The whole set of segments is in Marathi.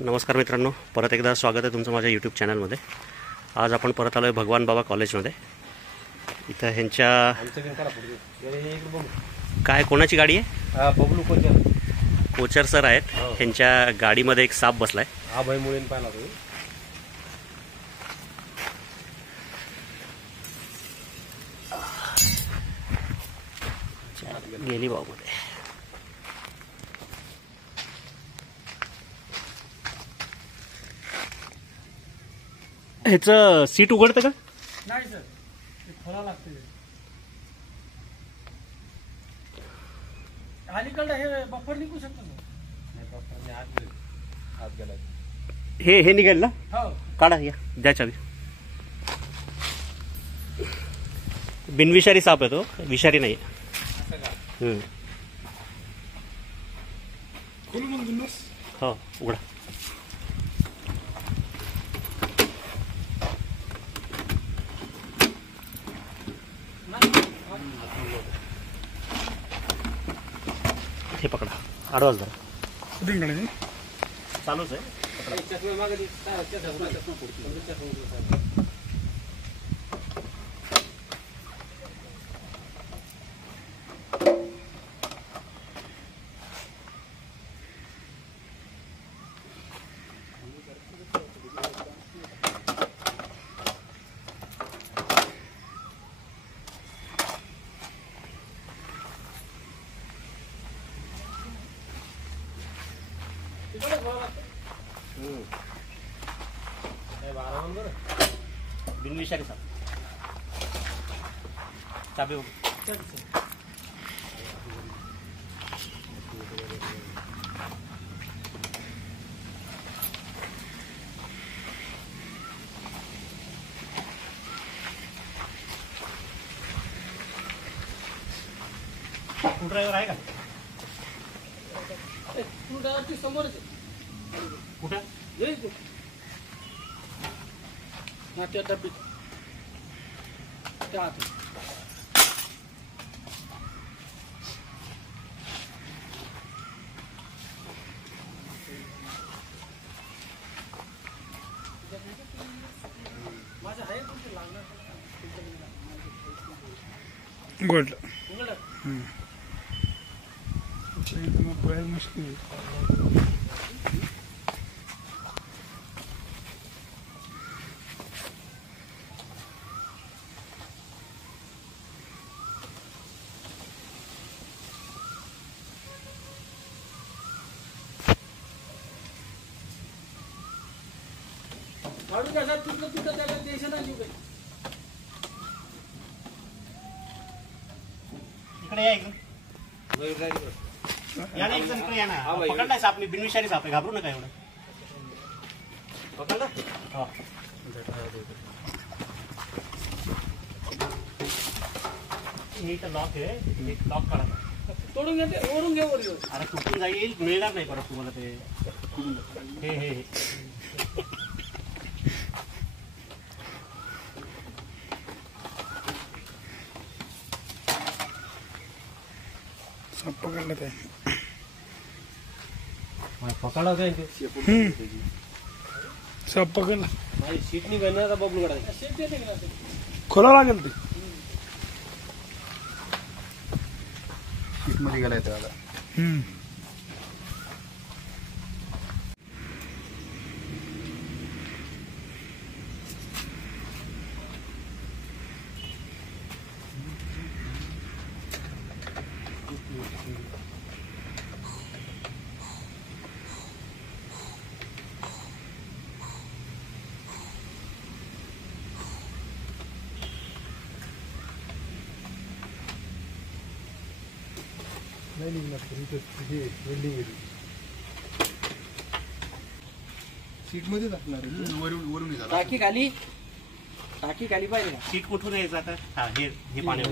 नमस्कार मित्रांनो, परत एकदा स्वागत आहे तुमचं माझ्या यूट्यूब चॅनलमध्ये। आज आपण परत आलोय भगवान बाबा कॉलेजमध्ये। इथं ह्यांच्या काय कोणाची गाडी आहे? बबलू कोचर सर आहेत। ह्यांच्या गाडीमध्ये एक साप बसलाय। हा भाई मुळेन पाहिला तो गेली बाबूमध्ये। ह्याचं सीट उघडतं का? नाही सर, ते खोला लागते। अलीकडे हे बफर निघू शकतो ना? हे निघेल ना? हो, काढा, या द्या चावी। बिनविषारी साप आहे तो, विषारी नाही। हो, उघडा। हे पकडा, आडवाच धरा। चालूच आहे। बिनविषारी साप, चाबी ड्रायव्हर आहे का? ड्रायव्हरची समोरच कुठं? त्या डब्बीत त्या आत। माझं आहे तुमचं लागणार गुड मुश्किल। इकडे या, या ना, इकडे या ना। पकडलाय साप, मी बिनविषारी साप आहे, घाबरू नका एवढं। पकडला? हो। हे तर लॉक आहे, एक लॉक काढा, तोडून घेते, ओढून घे वर। अरे तुटून जाईल, मिळणार नाही परत तुम्हाला ते। हे सब पकड़ना था। पकडा काय सब पकडला। माझी सीट नाही करणार आता बबलू काढायला। सीट देते का नाही? खोला लागेल ते सीट मध्ये गेलाय तर आता। सीट मध्ये टाकणार वरून टाकी खाली पाहिजे। सीट कुठून यायचं आता? हा, हे पाणी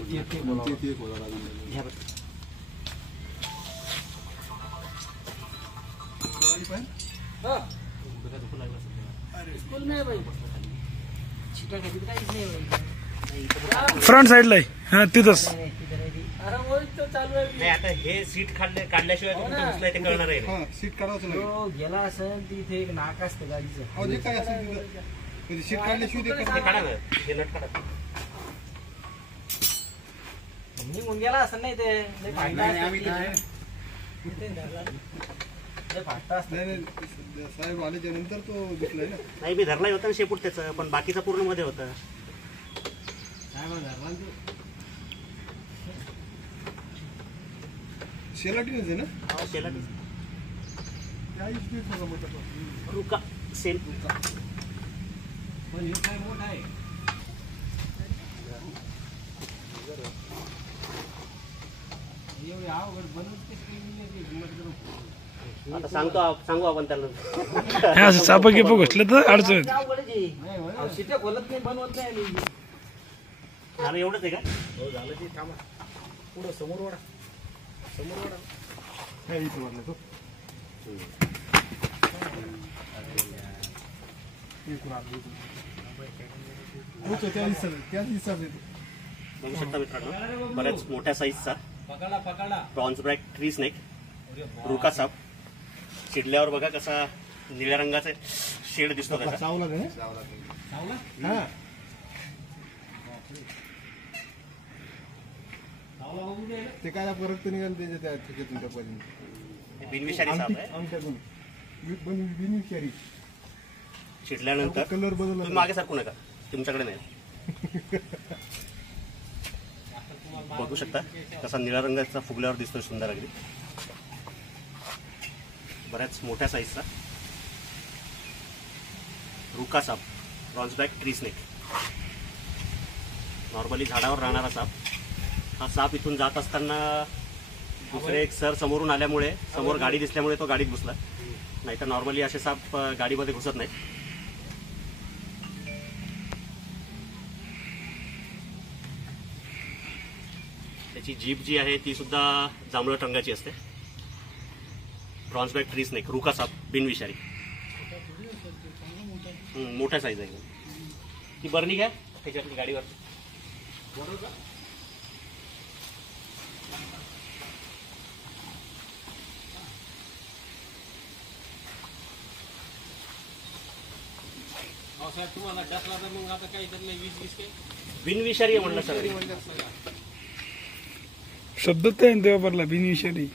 स्कूल में भाई फ्रंट साइडला आहे, हा तिथंच। चालू आहे नाही आता हे सीट काढल्याशिवाय हो कुठे ना. घुसलाय ते कळणार आहे. हा सीट काढावंच लागेल. तो गेला असेल तिथे एक नाक असतं गाडीचं. अहो जे काय असेल तिथं म्हणजे सीट काढल्याशिवाय ते ते करणार. काढा ना, हे नट काढा. निघून गेला असेल नाही ते लय फाटलं असतं आम्ही ते. काय- लय फाटलं असतं. नाही नाही साहेब आल्याच्या नंतर तो दिसलाय ना. नाही मी धरला होता ना शेपूट त्याचं, पण बाकीचा पूर्ण मध्ये होता. शेलाटीनच आहे ना. हा, शेला त्या इथे बघा मोठा. रुका सेम पण हे काय मोठं आहे. एवढी अवघड बनवून कशी केली आहे ती हिंमत करून. आता सांगू आपण त्यांना. हे असं चापा गिपा घुसलं तर अडचण येते. अवघड आहे ते. नाही होय. अहो, शिट्या खोलत नाही बनवत नाही आली. झालं एवढंच आहे का? हो झालं ते थांबा. पुढं समोर वाढा. समोर वाढा. हे इथे वाढला तो. इकडून आला, इकडून. हो, त्याच हिस्साच येतो. बघू शकता मित्रांनो, बऱ्याच मोठ्या साईजचा पकडा पकडा. प्रॉन्स ब्रॅक ट्री स्नेक रुका साप. चिडल्यावर बघा कसा निळ्या रंगाचा शेड दिसतो त्याचा. चावला का नाही? चावला? हा चावला बघू दे. ते काय परत निघाल त्याच्या त्या ठिकाणी त्या पर्यंत. बिनविषारी साप आहे. आमच्याकडून बिनविषारी. चिडल्यानंतर कलर बदलला. तुम्ही मागे सरकू नका, तुमच्याकडे नाही. बघू शकता कसा निळ्या रंगाचा फुगल्यावर दिसतोय सुंदर अगदी. बऱ्याच मोठ्या साईजचा रुका साप प्रॉन्स ब्रॅक ट्री स्नेक. नॉर्मली झाडावर राहणारा साप. हा साप इथून जात असताना दुसरे एक सर समोरून आल्यामुळे, समोर गाडी दिसल्यामुळे तो गाडीत घुसला. नाहीतर नॉर्मली असे साप गाडीमध्ये घुसत नाही. त्याची जीभ जी आहे ती सुद्धा जांभळट रंगाची असते. प्रॉन्स ब्रॅक ट्री स्नेक रुका साप बिनविषारी. मोठ्या साईज आहे. ती बर्नी घ्या त्याच्यातली गाडीवर. साहेब तुम्हाला डसला तर मग आता काही तर नाही 20-20 काही. बिनविषारी आहे म्हणलं सर. शब्दच आहे तेव्हा वापरला बिनविषारी.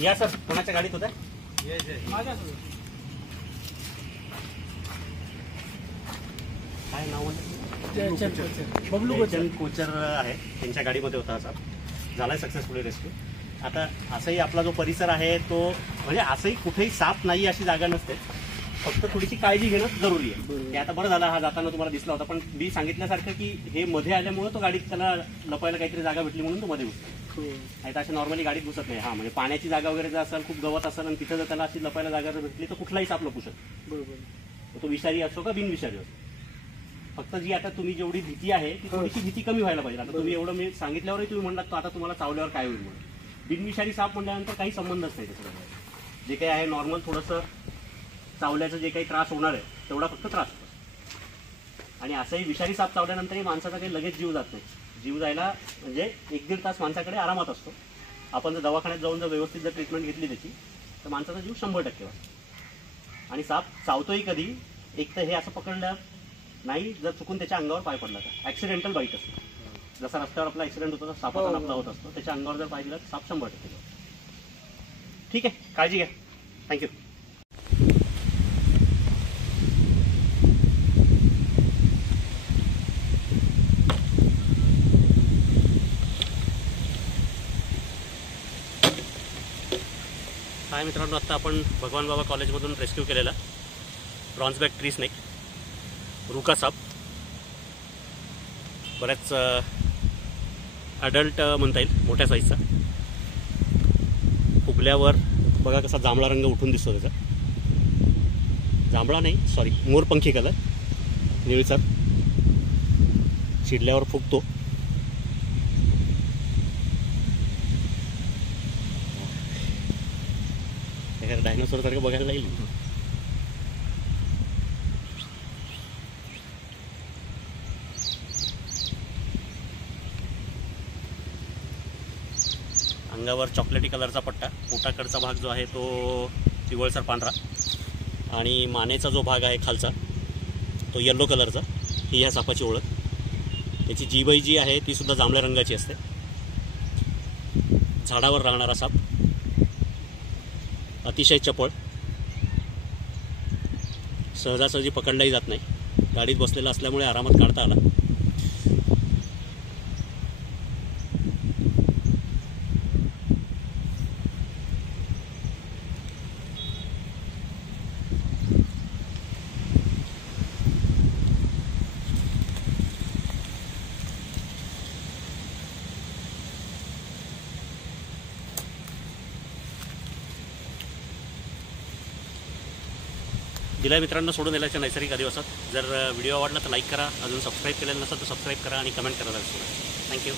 या सर, कोणाच्या गाडीत होत्या? माझ्यासोबत. काय नाव बबलू कोचर कोचर आहे, त्यांच्या गाडीमध्ये होता असा. झालाय सक्सेसफुली रेस्क्यू. आता असंही आपला जो परिसर आहे तो म्हणजे असंही कुठेही साप नाही अशी जागा नसते. फक्त थोडीशी काळजी घेणं जरुरी आहे. हे आता बरं झालं हा जाताना तुम्हाला दिसला होता, पण मी सांगितल्यासारखं की हे मध्ये आल्यामुळे तो गाडीत त्याला लपायला काहीतरी जागा भेटली म्हणून तो मध्ये घुसतो. नाही तर अशा नॉर्मली गाडीत घुसत नाही. हा म्हणजे पाण्याची जागा वगैरे जर असेल, खूप गवत असेल आणि तिथं जर त्याला अशी लपायला जागा जर भेटली तर कुठलाही साप लपू शकतो. बरोबर. तो विषारी असो का बिनविषारी असो. फक्त जी आता तुम्ही जेवढी भीती आहे ती थोडीशी भीती कमी व्हायला पाहिजे. आता तुम्ही एवढं मी सांगितल्यावरही तुम्ही म्हणलात आता तुम्हाला चावल्यावर काय होईल म्हणून. बिनविषारी साप म्हणल्यानंतर काही संबंधच नाही त्याच्याबरोबर. जे काही आहे नॉर्मल थोडंसं चावल्याचा जे काही त्रास होणार आहे तेवढा फक्त त्रास होतो. आणि असंही विषारी साप चावल्यानंतरही माणसाचा काही लगेच जीव जात नाही. जीव जायला म्हणजे 1-1.5 तास माणसाकडे आरामात असतो. आपण जर दवाखान्यात जाऊन जर व्यवस्थित जर ट्रीटमेंट घेतली त्याची तर माणसाचा जीव 100% वाचतो. आणि साप चावतोही कधी, एक तर हे असं पकडलं नाही, जर चुकून त्याच्या अंगावर पाय पडला तर ॲक्सिडेंटल बाईट असतो. जसा रस्त्यावर आपला ॲक्सिडेंट होतो तर सापाचा आपला होत असतो. त्याच्या अंगावर जर पाय दिला तर साप 100% वाचतो. ठीक आहे, काळजी घ्या. थँक्यू. हाय मित्रांनो, आत्ता आपण भगवान बाबा कॉलेजमधून रेस्क्यू केलेला प्रॉन्स ब्रॅक ट्री स्नेक रुका साप. बऱ्याच अडल्ट म्हणता येईल, मोठ्या साईजचा. फुगल्यावर बघा कसा जांभळा रंग उठून दिसतो त्याचा. जांभळा नाही, सॉरी, मोरपंखी कलर, निळसर, चिडल्यावर फुगतो. डायनोसॉर सारखं बघायला लागेल. अंगावर चॉकलेटी कलरचा पट्टा, पोटाकडचा भाग जो आहे तो पिवळसर पांढरा आणि मानेचा जो भाग आहे खालचा तो येल्लो कलरचा. ही ह्या सापाची ओळख. त्याची जीभई जी आहे ती सुद्धा जांभळ्या रंगाची असते. झाडावर राहणारा साप, अतिशय चपळ, सहजासहजी पकडलाही जात नाही. गाडीत बसलेला असल्यामुळे आरामात काढता आला. दिला मित्रांनो सोडून दिल्याच्या नैसर्गिक अधिवासात. जर व्हिडिओ आवडला तर लाईक करा, अजून सबस्क्राईब केलेलं नसेल तर सबस्क्राईब करा आणि कमेंट करायला विसरू नका. थँक्यू.